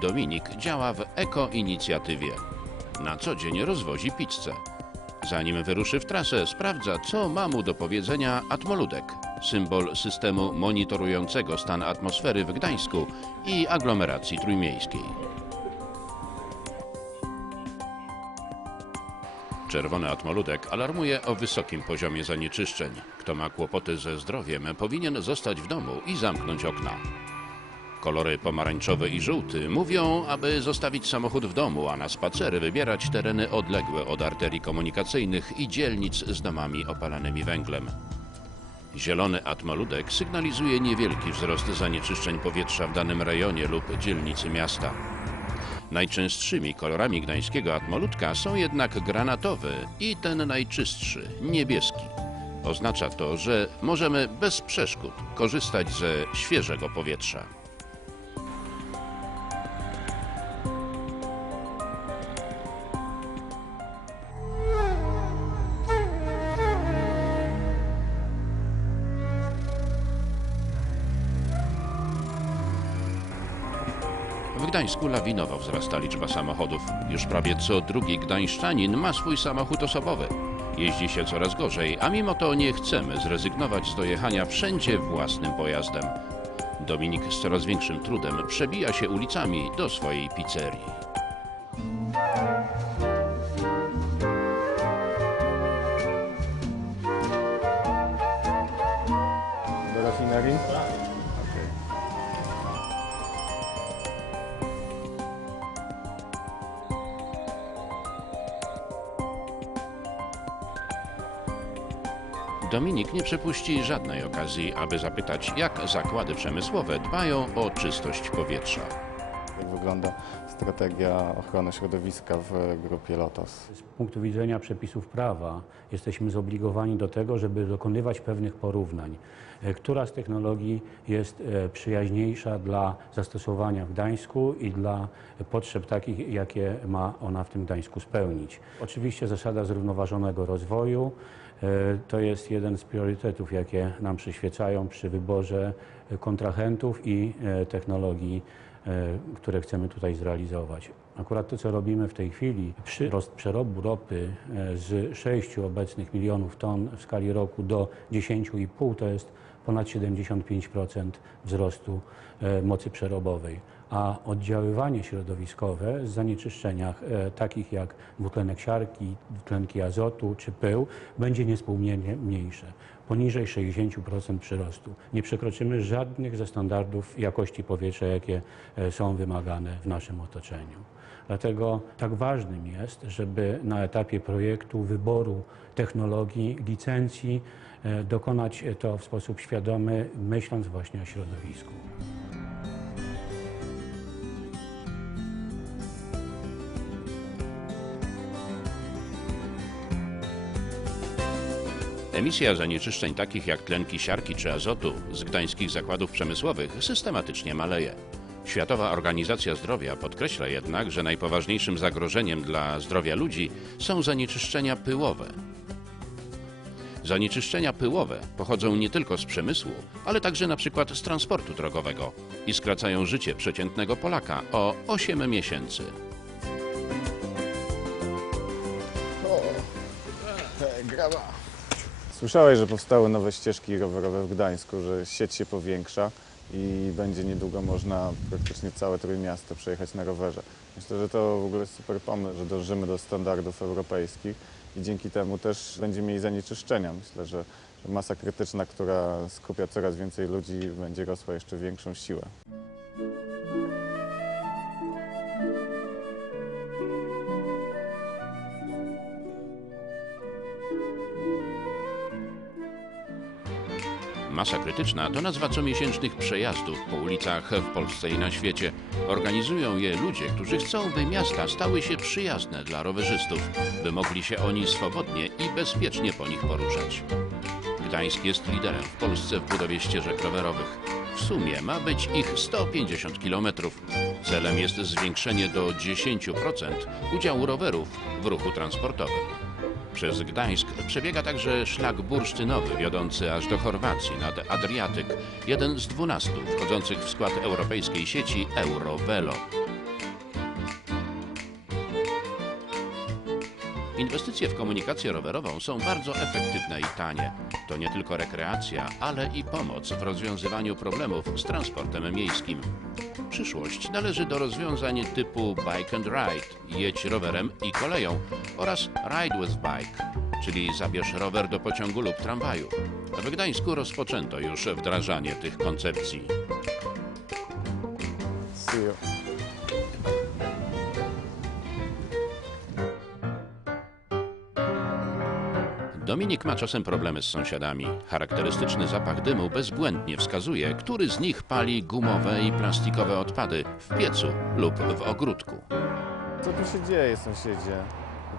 Dominik działa w eko-inicjatywie. Na co dzień rozwozi pizzę. Zanim wyruszy w trasę, sprawdza, co ma mu do powiedzenia Atmoludek, symbol systemu monitorującego stan atmosfery w Gdańsku i aglomeracji trójmiejskiej. Czerwony atmoludek alarmuje o wysokim poziomie zanieczyszczeń. Kto ma kłopoty ze zdrowiem, powinien zostać w domu i zamknąć okna. Kolory pomarańczowy i żółty mówią, aby zostawić samochód w domu, a na spacery wybierać tereny odległe od arterii komunikacyjnych i dzielnic z domami opalanymi węglem. Zielony atmoludek sygnalizuje niewielki wzrost zanieczyszczeń powietrza w danym rejonie lub dzielnicy miasta. Najczęstszymi kolorami gdańskiego atmoludka są jednak granatowy i ten najczystszy, niebieski. Oznacza to, że możemy bez przeszkód korzystać ze świeżego powietrza. Gdańsku lawinowo wzrasta liczba samochodów. Już prawie co drugi gdańszczanin ma swój samochód osobowy. Jeździ się coraz gorzej, a mimo to nie chcemy zrezygnować z dojechania wszędzie własnym pojazdem. Dominik z coraz większym trudem przebija się ulicami do swojej pizzerii. Do rafinerii? Dominik nie przepuści żadnej okazji, aby zapytać, jak zakłady przemysłowe dbają o czystość powietrza. Jak wygląda strategia ochrony środowiska w grupie LOTOS? Z punktu widzenia przepisów prawa jesteśmy zobligowani do tego, żeby dokonywać pewnych porównań. E, Która z technologii jest e, przyjaźniejsza dla zastosowania w Gdańsku i dla potrzeb takich, jakie ma ona w tym Gdańsku spełnić. Oczywiście zasada zrównoważonego rozwoju e, to jest jeden z priorytetów, jakie nam przyświecają przy wyborze kontrahentów i technologii które chcemy tutaj zrealizować. Akurat to, co robimy w tej chwili, przyrost przerobu ropy e, z 6 obecnych milionów ton w skali roku do 10,5 to jest ponad 75% wzrostu e, mocy przerobowej. A oddziaływanie środowiskowe z zanieczyszczeniach e, takich jak dwutlenek siarki, dwutlenki azotu czy pył będzie niespółmiernie mniejsze poniżej 60% przyrostu. Nie przekroczymy żadnych ze standardów jakości powietrza, jakie e, są wymagane w naszym otoczeniu. Dlatego tak ważnym jest, żeby na etapie projektu, wyboru technologii, licencji e, dokonać to w sposób świadomy, myśląc właśnie o środowisku. Emisja zanieczyszczeń takich jak tlenki siarki czy azotu z gdańskich zakładów przemysłowych systematycznie maleje. Światowa Organizacja Zdrowia podkreśla jednak, że najpoważniejszym zagrożeniem dla zdrowia ludzi są zanieczyszczenia pyłowe. Zanieczyszczenia pyłowe pochodzą nie tylko z przemysłu, ale także przykład z transportu drogowego i skracają życie przeciętnego Polaka o 8 miesięcy. Słyszałeś, że powstały nowe ścieżki rowerowe w Gdańsku, że sieć się powiększa i będzie niedługo można praktycznie całe Trójmiasto przejechać na rowerze. Myślę, że to w ogóle super pomysł, że dążymy do standardów europejskich i dzięki temu też będzie mniej zanieczyszczenia. Myślę, że masa krytyczna, która skupia coraz więcej ludzi, będzie rosła jeszcze większą siłę. Masa krytyczna to nazwa comiesięcznych przejazdów po ulicach w Polsce i na świecie. Organizują je ludzie, którzy chcą, by miasta stały się przyjazne dla rowerzystów, by mogli się oni swobodnie i bezpiecznie po nich poruszać. Gdańsk jest liderem w Polsce w budowie ścieżek rowerowych. W sumie ma być ich 150 km. Celem jest zwiększenie do 10% udziału rowerów w ruchu transportowym. Przez Gdańsk przebiega także szlak bursztynowy wiodący aż do Chorwacji nad Adriatyk, jeden z dwunastu wchodzących w skład europejskiej sieci Eurovelo. Inwestycje w komunikację rowerową są bardzo efektywne i tanie. To nie tylko rekreacja, ale i pomoc w rozwiązywaniu problemów z transportem miejskim. Przyszłość należy do rozwiązań typu Bike and Ride, jedź rowerem i koleją oraz Ride with Bike, czyli zabierz rower do pociągu lub tramwaju. W Gdańsku rozpoczęto już wdrażanie tych koncepcji. See you. Dominik ma czasem problemy z sąsiadami. Charakterystyczny zapach dymu bezbłędnie wskazuje, który z nich pali gumowe i plastikowe odpady w piecu lub w ogródku. Co tu się dzieje, sąsiedzie?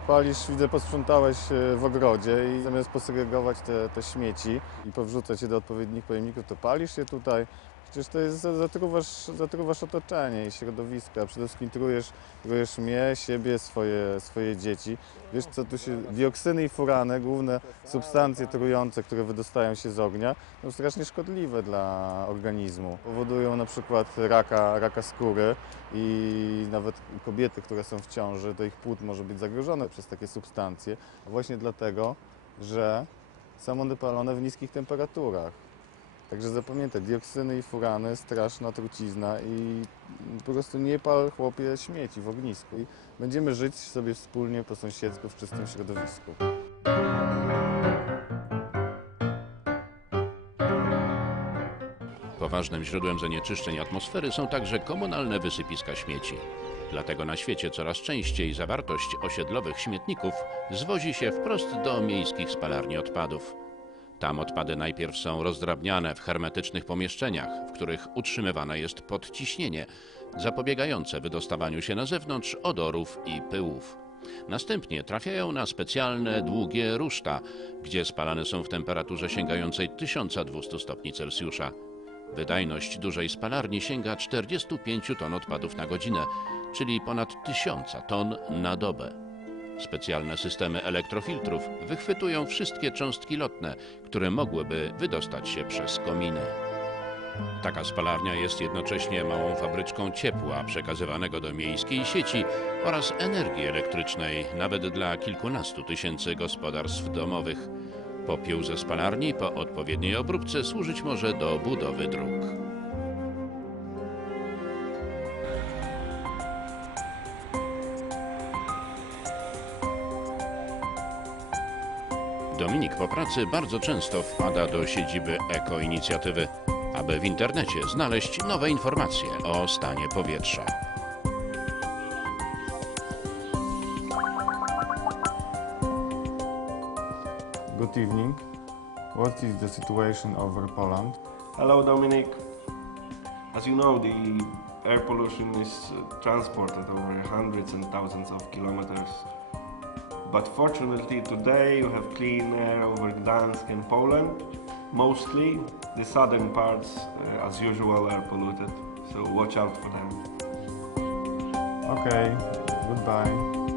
Palisz, widzę, posprzątałeś e, w ogrodzie i zamiast posegregować te, te śmieci i powrzucać je do odpowiednich pojemników, to palisz je tutaj. Przecież to jest, zatruwasz, zatruwasz otoczenie i środowisko, a przede wszystkim trujesz, trujesz mnie, siebie, swoje, swoje dzieci. Wiesz co tu się, dioksyny i furany, główne substancje trujące, które wydostają się z ognia, są strasznie szkodliwe dla organizmu. Powodują na przykład raka, raka skóry i nawet kobiety, które są w ciąży, to ich płód może być zagrożone przez takie substancje, właśnie dlatego, że są one palone w niskich temperaturach. Także zapamiętaj, dioksyny i furany, straszna trucizna i po prostu nie pal chłopie śmieci w ognisku. I będziemy żyć sobie wspólnie po sąsiedzku w czystym środowisku. Poważnym źródłem zanieczyszczeń atmosfery są także komunalne wysypiska śmieci. Dlatego na świecie coraz częściej zawartość osiedlowych śmietników zwozi się wprost do miejskich spalarni odpadów. Tam odpady najpierw są rozdrabniane w hermetycznych pomieszczeniach, w których utrzymywane jest podciśnienie, zapobiegające wydostawaniu się na zewnątrz odorów i pyłów. Następnie trafiają na specjalne, długie ruszta, gdzie spalane są w temperaturze sięgającej 1200 stopni Celsjusza. Wydajność dużej spalarni sięga 45 ton odpadów na godzinę, czyli ponad 1000 ton na dobę. Specjalne systemy elektrofiltrów wychwytują wszystkie cząstki lotne, które mogłyby wydostać się przez kominy. Taka spalarnia jest jednocześnie małą fabryczką ciepła przekazywanego do miejskiej sieci oraz energii elektrycznej, nawet dla kilkunastu tysięcy gospodarstw domowych. Popiół ze spalarni po odpowiedniej obróbce służyć może do budowy dróg. Dominik po pracy bardzo często wpada do siedziby Eko-Inicjatywy, aby w internecie znaleźć nowe informacje o stanie powietrza. Good evening. What is the situation over Poland? Hello, Dominic. As you know, the air pollution is transported over hundreds and thousands of kilometers. But fortunately, today you have clean air over Gdansk and Poland. Mostly, the southern parts, uh, as usual, are polluted. So watch out for them. Okay, goodbye.